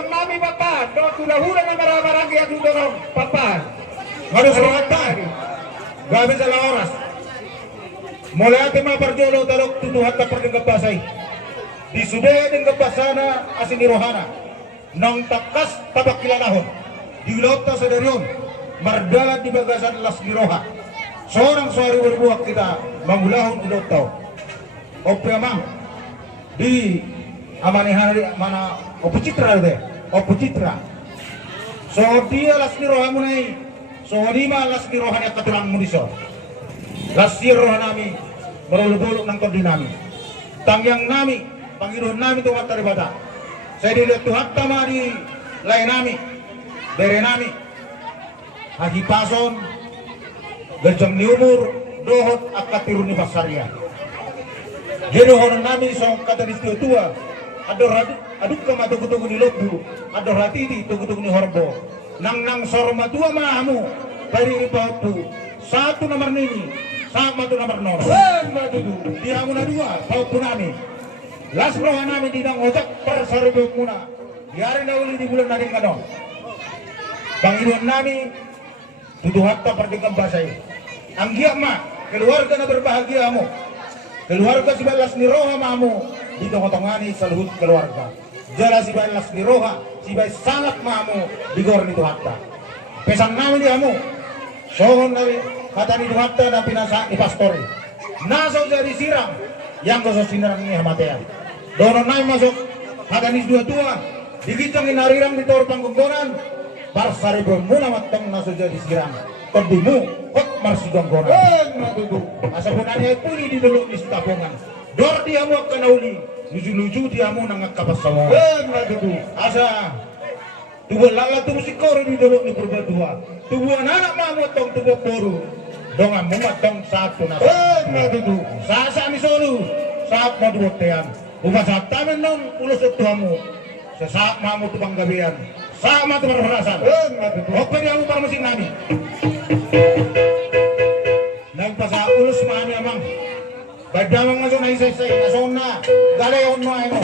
Tulang nami papan, do tulahura na maramaragi at udorong papan. Harus rohatan. Gabi sa oras. Mula ating mga parjolo talok tutuhat na parding kapasay. Di sudaya din kapasana asin nirohana. Nang takas tabakilanahon. Di laut na sa daryon. Mardalat di bagasan las niroha. Seorang suari berbuak kita mangulahon ilaut tau. Ope amang. Di amanihari mana opucitra deh. Opucitra. So dia las niroha munai. So lima las nirohanya katulang munisor. Lasir roh nami meruluk-uluk ng kondi nami. Tangyang nami, Panginoon nami tumat taribata. Saya dilihat Tuhan tama di lain nami, dari nami. Haji pason, gajang ni umur, dohot akatirun ni pasarya. Jadi honon nami so kata di tua, aduk kama tugu-tugu ni lobu, ador hati di tugu-tugu ni horbo. Nang sorma tua mahamu, dari ripautu, satu nomor nini. Sama tu nomor nol. Dia muna dua, kau punami. Las roha nami di nang otak persarubuk muna. Diari na uli di bulan naring kadong. Panginoon nami, tutuhat ka pardikang basay. Ang giyak ma, keluarga na berbahagia mo. Keluarga si balas ni roha mamu. Dito kotongani sa luhut keluarga. Jala si balas ni roha, si bay sangat mamu. Digor ni tuhat ka. Pesan nami dia mo. Sohon nami. Kata ni Duhatta dan pinasa di pastori. Nasau jadi siram yang kau sinarang ni hamatean. Dono nai masuk kata ni dua tua digitang inarirang di tor panggunggonan. Barsari bermula matang nasau jadi siram. Terdimu kok marsi gonggonan. Asa punanya puni di dulu di tapungan. Dor dia mau kenauli lucu-lucu dia mau nangak kapas sama. Asa tubuh lala tubuh si kori di dulu di purba dua. Tubuh anak mamotong tubuh poru. Dongan mumatong satu nasa. Sasa ni solu. Saat mau duotean. Bukan saat tamen non ulos utuhamu. Sesaat mamu tupang gabian. Sama tu berperasan. Oke dia mu para mesin nami. Nagpasa ulos mami amang. Badamang ngaso na isay-isay. Nason na. Galeon mo ayno.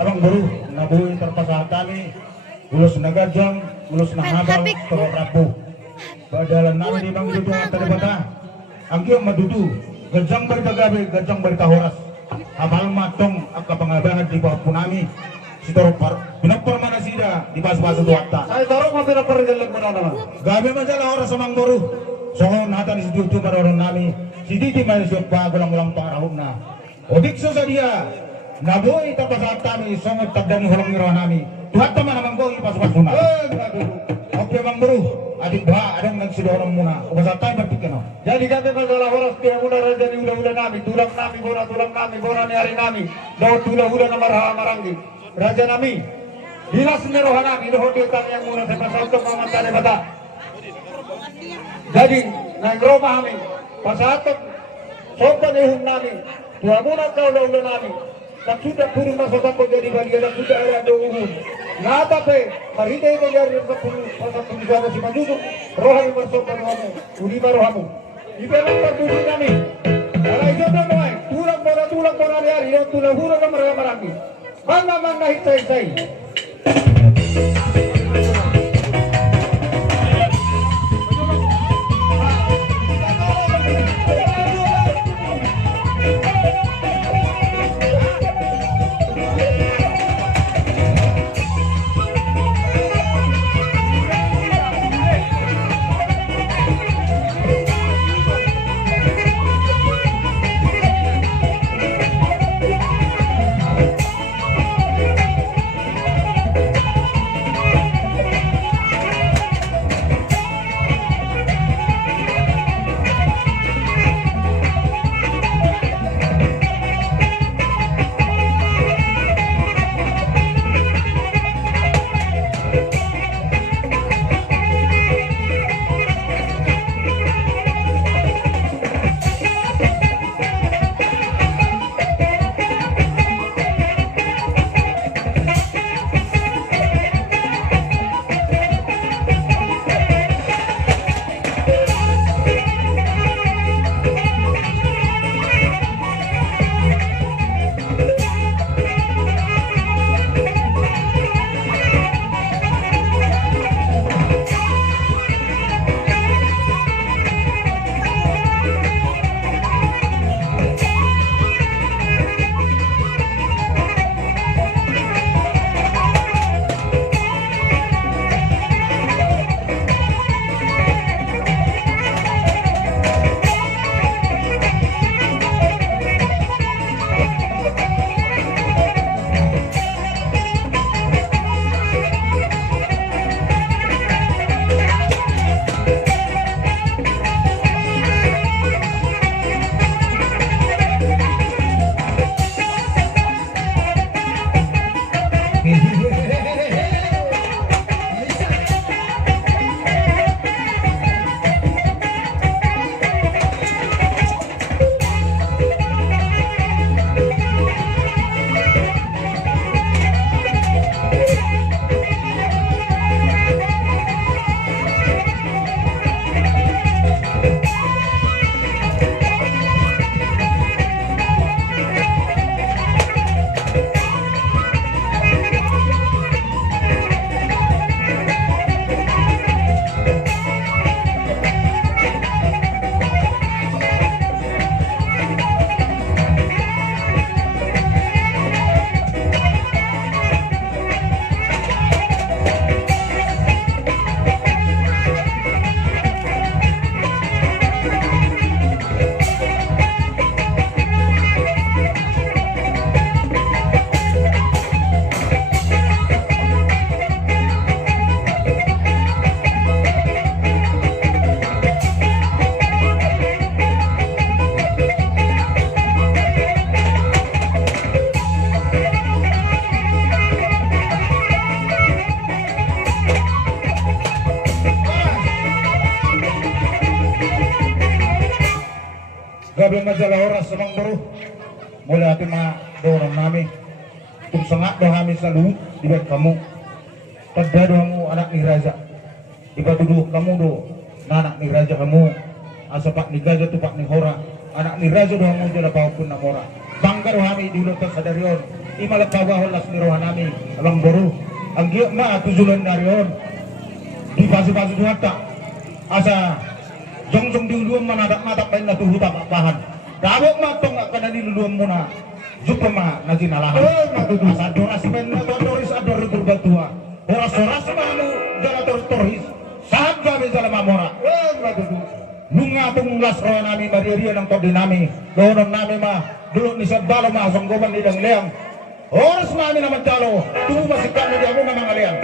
Abang baru nabuhi terpasah kami ulos nagajang ulos nangabang toro rabu badalan nami di bang itu yang teribata angkiong madudu gajang bertagabi gajang bertahoras abal matong akka pangabahan di bawah punami si toro binapar mana sida di bas-bas duwata Saya taruh mau binapar galag mana naman. gabi masalah oras samang baru sohon hatan si tuju maroron nami si titi manisyo pa gulang-gulang pangarahon na odikso sa dia naboy tapasat kami songot tagdani hulong niraw nami tuhat naman naman ko ipasukas muna okay bang bro adik ba adang nagsidorong muna upasat tayo berpikir no Jadi kami masalah horas dia muna raja ni udah nami tulang kami bona ni hari nami daw tulang udah na marha maranggi raja nami Dilas nerohana binuhod utang yang muna sa pasautok mamanta ni bata. Jadi naik rumah kami pasatok sopan ihum namin. Tuha muna kaulo-ulo namin. Tak sudah purung masakan ko jadi bagian dan sudah ada uhum. Ngapa pe? Mariday ko dari sa pulisana si Manuno. Rohani bersopan kamu. Ulima rohamu. Ibelang tertuju kami. Kalau itu dah mulai. Tulang mo na hari. Yang tulang hura na marami. Mana hitsay-hitsay. Gabi masalah oras samang baru mulai hati ma dorong nami tum sengak doh kami selalu dibuat kamu pada doamu anak ni raja iba duduk kamu do anak ni raja kamu asa pak ni gaja tu pak ni hora anak ni raja doamu jala paupun namora bangga doh kami diulang tersadarion imalap bawah las ni rohan nami abang baru ang giyak ma tujulan darion di fase-fase duhata asa jong diuluan manadak-nadak pain na tuhuta bahan. Dabok matong akan diluluan mo na jupa ma na ginalahan. Asa doras men na doris ador berbatua. Oras-oras manu jala toris sahab gabi jala mamora. Nunga tong las roa nami mariria ng todi nami. Doon nami ma dulot ni sabalo ma sanggoban nilang leang. Oras nami naman jalo tumu masikan na di ako mga leang.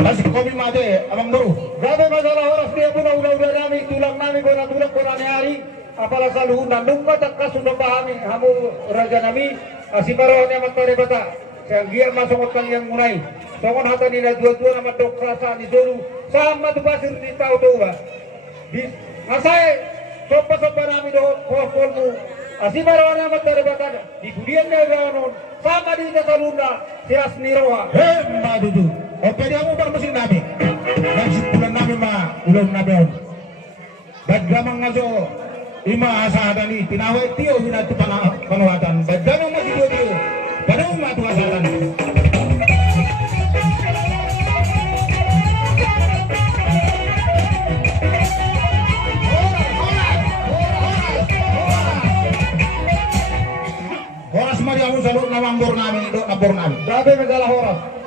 Masih kopi mate, abang baru. Gabi masalah oras dia pun udah nami tulang nami ko na hari. Apalah saluhunan nung matak kasunod pa kami hamu raja nami si Barohnya matore bata. Dia masuk kang yang mulai. Songon hata nila dua-dua nama dok kerasa ni dulu sama tu pasir di tahu tu ba. Di ngasai sopa nami do kolmu. Asih marawana matarabatan di budian na ganon sama di Tasalunda sias niroha. Madudu. Oke dia mau bang mesin nabi. Masih bulan nabi mah ulang nabi on. Bagramang ngaso ima asa adani tinawai tio hina tu panawatan. Bagramang masih tio. Pada umat tu asa adani. Horas Maria Musaluk nawang bornami do nabor nami. Dabe megala horas.